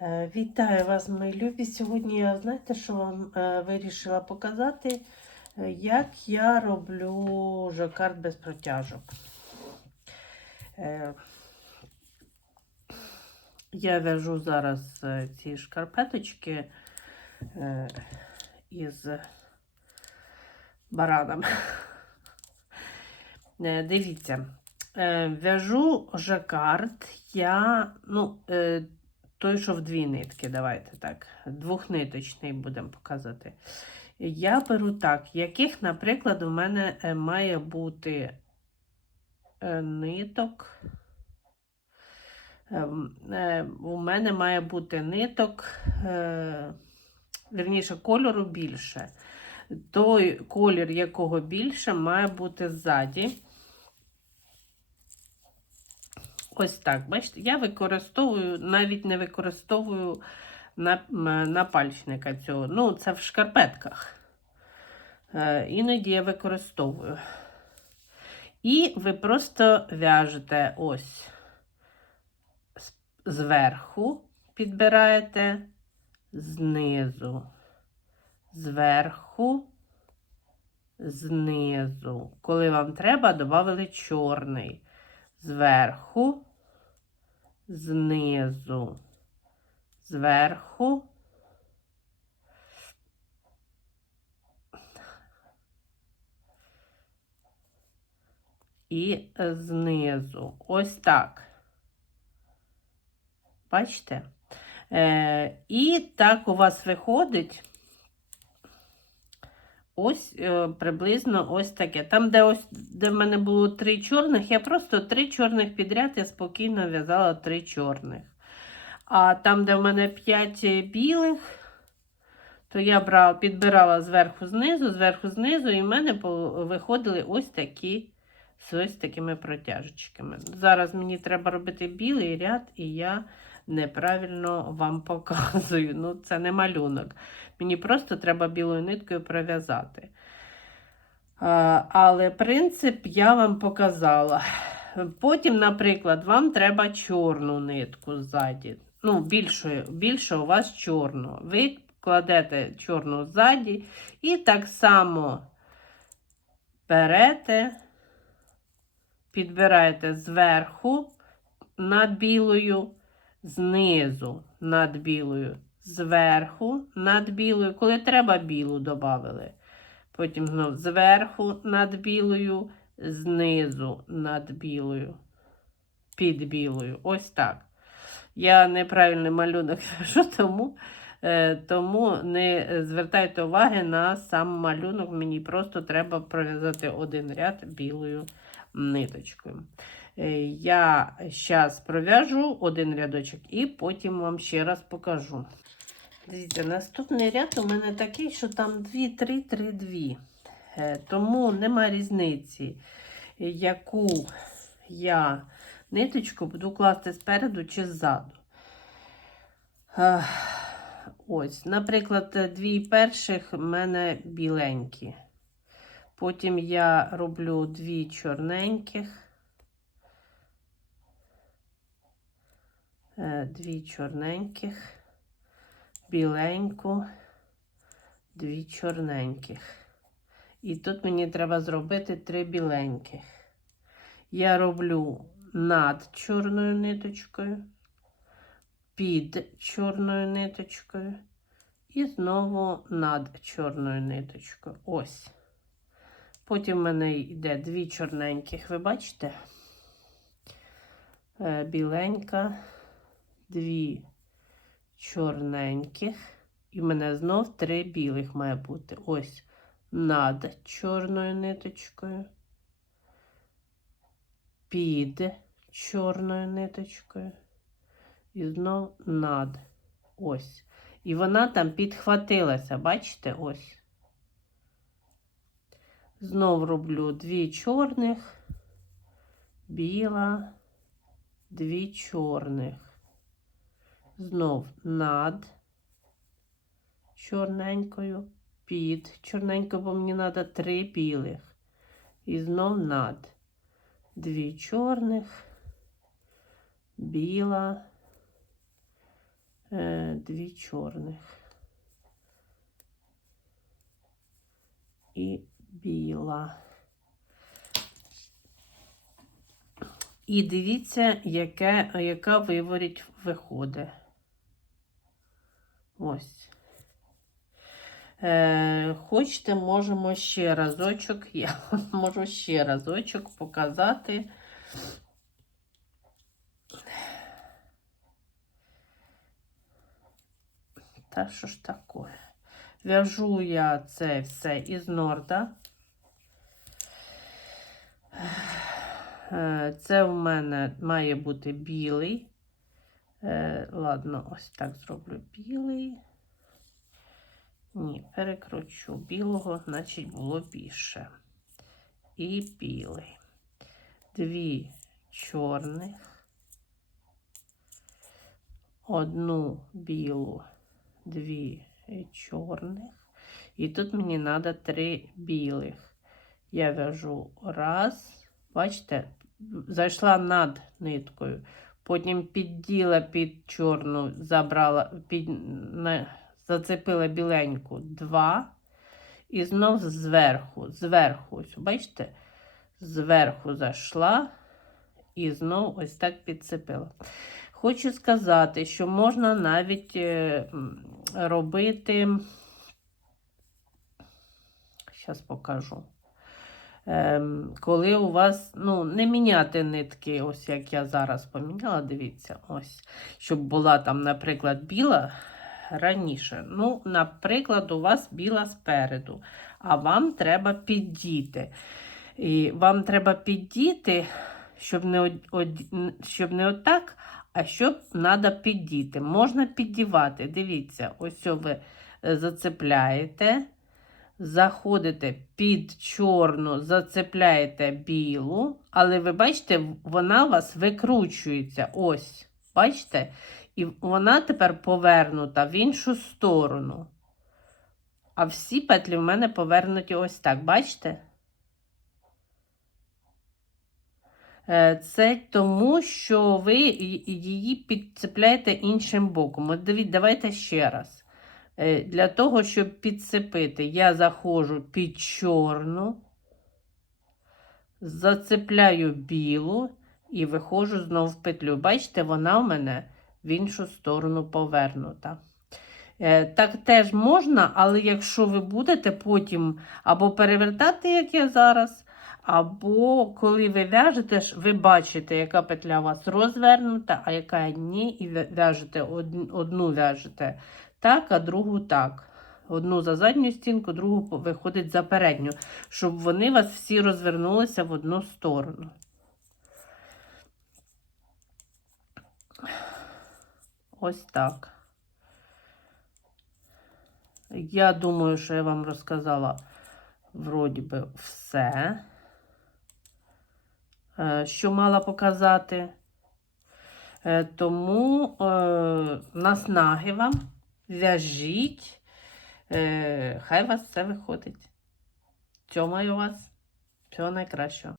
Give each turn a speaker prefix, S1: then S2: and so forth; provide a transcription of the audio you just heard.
S1: Е, Вітаю вас, мої любі. Сьогодні я знаєте, що вам е, вирішила показати, е, як я роблю жакард без протяжок. Я в'яжу зараз ці шкарпеточки із бараном. Дивіться, в'яжу жакард я, ну, той, що в дві нитки, давайте так. Двохниточний будемо показувати. Я беру так, яких, наприклад, у мене е, має бути е, ниток. Ем, е, У мене має бути ниток, е, вірніше, кольору більше. Той колір, якого більше, має бути ззаді. Ось так, бачите, я використовую, навіть не використовую на, напальчника цього. Ну, це в шкарпетках. Е, іноді я використовую. І ви просто в'яжете ось зверху, підбираєте, знизу, зверху, знизу. Коли вам треба, додали чорний. Зверху, знизу, зверху. І знизу. Ось так. Бачите? Е, і так у вас виходить ось е, приблизно ось таке. Там, де ось, де в мене було три чорних, я просто три чорних підряд, я спокійно в'язала три чорних. А там, де в мене п'ять білих, то я брала, підбирала зверху знизу, зверху знизу, і в мене виходили ось такі з ось такими протяжечками. Зараз мені треба робити білий ряд, і я неправильно вам показую. Ну, це не малюнок. Мені просто треба білою ниткою пров'язати. Але принцип я вам показала. Потім, наприклад, вам треба чорну нитку ззаді. Ну, більше, більше у вас чорну. Ви кладете чорну ззаді і так само берете, підбираєте зверху над білою, знизу над білою, зверху над білою. Коли треба, білу додали. Потім знов зверху над білою, знизу над білою, під білою. Ось так. Я неправильний малюнок кажу, тому, е, тому не звертайте уваги на сам малюнок. Мені просто треба пров'язати один ряд білою ниточкою. Е, Я зараз пров'яжу один рядочок і потім вам ще раз покажу. Дивіться, наступний ряд у мене такий, що там 2, 3, 3, 2. Е, Тому нема різниці, яку я ниточку буду класти спереду чи ззаду. Е, Ось, наприклад, дві перших в мене біленькі. Потім я роблю дві чорненьких. Дві чорненьких, біленьку, дві чорненьких. І тут мені треба зробити три біленьких. Я роблю над чорною ниточкою, під чорною ниточкою і знову над чорною ниточкою. Ось. Потім в мене йде дві чорненьких, ви бачите? Е, Біленька, дві чорненьких. І в мене знов три білих має бути. Ось над чорною ниточкою, під чорною ниточкою. І знов над. Ось. І вона там підхватилася, бачите? Ось. Знов роблю дві чорних, біла, дві чорних. Знов над чорненькою, під чорненькою, бо мені треба три білих. І знов над. Дві чорних, біла, Е, дві чорних. І біла. І дивіться, яке, яка виворіть виходить. Ось. Е, хочете, можемо ще разочок, я можу ще разочок показати. Та що ж таке? В'яжу я це все із норда. Е, Це у мене має бути білий. Е, Ладно, ось так зроблю білий. Ні, перекручу білого, значить було більше. І білий. Дві чорних, одну білу, дві чорних. І тут мені треба три білих. Я в'яжу раз, бачите, зайшла над ниткою. Потім підділа під чорну, забрала, під, зацепила біленьку два. І знов зверху, зверху, бачите, зверху зайшла і знов ось так підцепила. Хочу сказати, що можна навіть е, робити, зараз покажу. Ем, коли у вас ну, не міняти нитки, ось як я зараз поміняла, дивіться, ось, щоб була там, наприклад, біла раніше. Ну, наприклад, у вас біла спереду, а вам треба піддіти. І вам треба піддіти, щоб не, од, щоб не отак, а щоб треба піддіти. Можна піддівати. Дивіться, ось ви е, зацепляєте, заходите під чорну, зацепляєте білу, але ви бачите, вона у вас викручується. Ось, бачите? І вона тепер повернута в іншу сторону. А всі петлі в мене повернуті ось так, бачите? Е, Це тому, що ви її підцепляєте іншим боком. От давайте ще раз. Е, Для того, щоб підцепити, я заходжу під чорну, зацепляю білу і виходжу знову в петлю. Бачите, вона у мене в іншу сторону повернута. Е, Так теж можна, але якщо ви будете потім або перевертати, як я зараз, або коли ви в'яжете, ви бачите, яка петля у вас розвернута, а яка ні, і в'яжете одну в'яжете так, а другу так. Одну за задню стінку, другу виходить за передню, щоб вони вас всі розвернулися в одну сторону. Ось так. Я думаю, що я вам розказала вроді би все, е, що мала показати. Е, Тому е, наснаги вам, в'яжіть, е, хай у вас все виходить. Цьомаю вас. Всього найкращого.